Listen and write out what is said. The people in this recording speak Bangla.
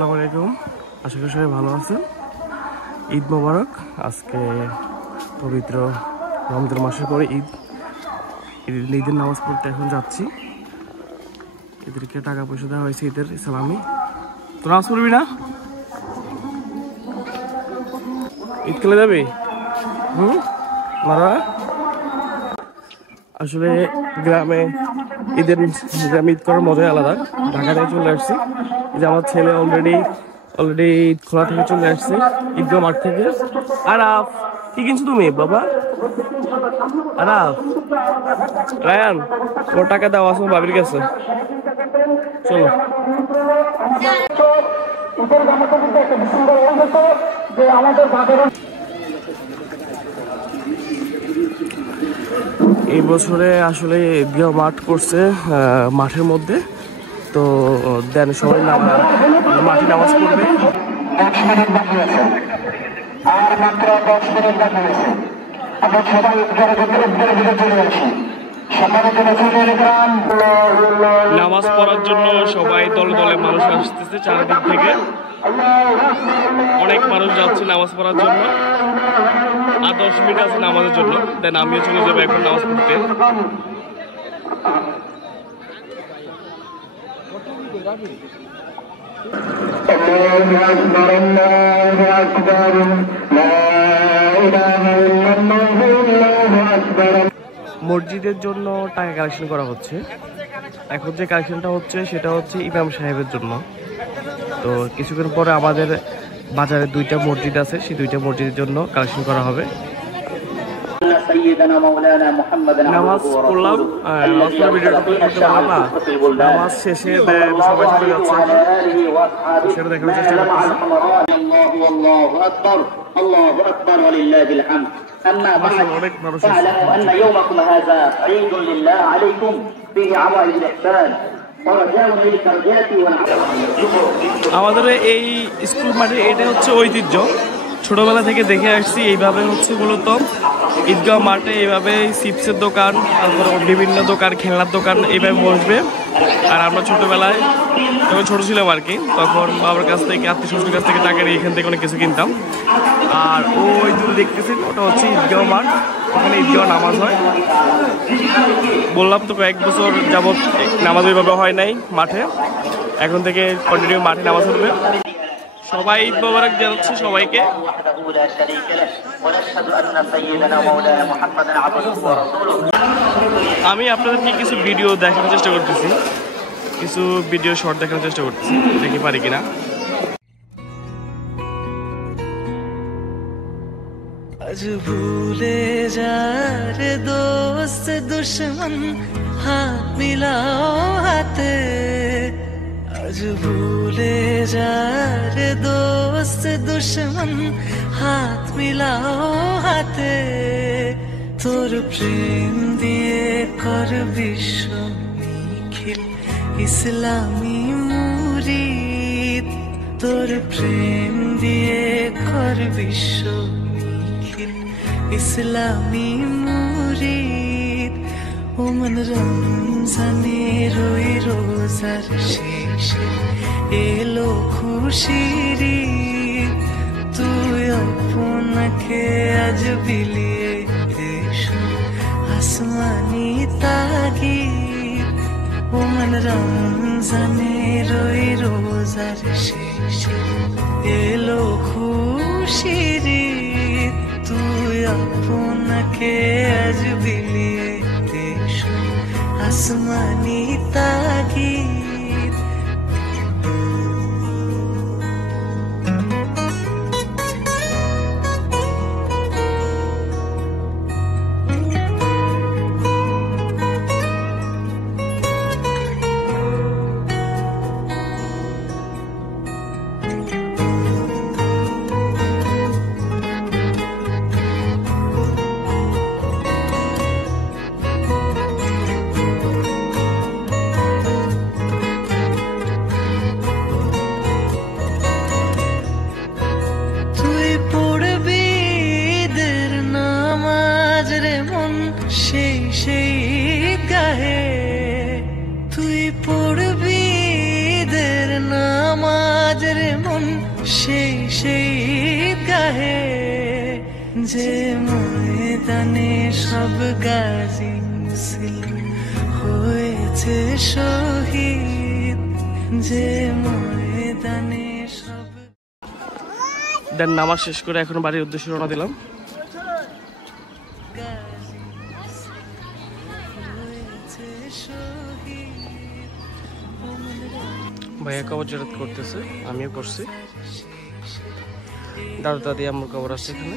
আসসালামু আলাইকুম, আশা করি সবাই ভালো আছেন। ঈদ মোবারক। আজকে পবিত্র রমজান মাসের পরে ঈদের নামাজ পড়তে এখন যাচ্ছি। এদেরকে টাকা পয়সা দেওয়া হয়েছে ঈদের ইসলামি। তো নামাজ পড়বি না? ঈদ খেলে যাবি? মারা আসলে গ্রামে ঈদ করার মজাই আলাদা। ঢাকা থেকে চলে আসছি, যে আমার ছেলে অলরেডি ঈদ খোলা থেকে চলে আসছে, ঈদগাহ মাঠ থেকে। আরাফ, কি কিনছো তুমি বাবা? আরাফ, রায়ান, ওর টাকা দাও আসো বাবির কাছে। চলো। এই বছরে আসলে ঈদগাহ মাঠ করছে মাঠের মধ্যে, তো দেন সবাই মাঠে নামাজ পড়বে। নামাজ পড়ার জন্য সবাই দলে দলে মানুষ আসতেছে চারিদিক থেকে, অনেক মানুষ যাচ্ছে নামাজ পড়ার জন্য। আর 10 মিনিট আছে নামাজের জন্য, দেন আমিও চলে যাবো এখন নামাজ পড়তে। মসজিদের জন্য টাকা কালেকশন করা হচ্ছে। এখন যে কালেকশনটা হচ্ছে সেটা হচ্ছে ইমাম সাহেবের জন্য। তো কিছুক্ষণ পরে আমাদের বাজারে 2টা মসজিদ আছে, সেই 2টা মসজিদের জন্য কালেকশন করা হবে। নামাজ পড়লাম, নামাজ শেষে সবাই চলে যাচ্ছে, সেটা দেখানোর চেষ্টা করতেছি। অনেক মানুষ আমাদের এই স্কুল মাঠে এটা হচ্ছে ঐতিহ্য, ছোটবেলা থেকে দেখে আসছি। এইভাবে হচ্ছে মূলত ঈদগাহ মাঠে এইভাবে চিপসের দোকান, তারপর বিভিন্ন দোকান, খেলনার দোকান এইভাবে বসবে। আর আমরা ছোটবেলায় যখন ছোট ছিলাম আর কি, তখন বাবার কাছ থেকে, আত্মীয় স্বজনের কাছ থেকে টাকা নিয়ে এখান থেকে অনেক কিছু কিনতাম। আর ওই দূরে দেখতেছেন ওটা হচ্ছে ঈদগাহ মাঠ, ওখানে ঈদগাহ নামাজ হয়। বললাম তো কয়েক বছর যাবৎ নামাজ ওইভাবে হয় নাই মাঠে, এখন থেকে কন্টিনিউ মাঠে নামাজ পড়বে। সবাই ঈদ মোবারক জানাচ্ছি সবাইকে। আমি আপনাদেরকে কিছু ভিডিও দেখানোর চেষ্টা করতেছি, কিছু ভিডিও শর্ট দেখানোর চেষ্টা করতেছি, দেখি পারি কিনা। আজ ভুলে যা রে দোস্ত দুশ্মন, হাত মিলাও হাতে। আজ ভুলে যা রে দোস্ত দুশ্মন, হাত মিলাও হাতে। তোর প্রেম দিয়ে কর বিশ্ব নিখিল ইসলামী মুরিদ। তোর প্রেম দিয়ে কর বিশ্ব নিখিল ইসলামী মুরিদ। ওমন রমজানের ওই রোজার শেষে এলো খুশির ঈদ। তুই আপনাকে আজ বিলিয়ে দেশ আসমানি তাগিদ। ওমন রমজানের ওই রোজার শেষে এলো খুশির ঈদ। তুই আপনাকে আজ বিলিয়ে দেশ আসমানি তাগিদ। মন সেই সেই গাহে, যে ময়দানে সব গাজী মুসলিম হয়েছে শহীদ, যে ময়দানে সব। দেন নামাজ শেষ করে এখন বাড়ির উদ্দেশ্যে রওনা দিলাম। ভাইয়া কবর জিয়ারত করতেছে, আমিও করছি। দাদা দাদি আম্মুর কবর আছে এখানে।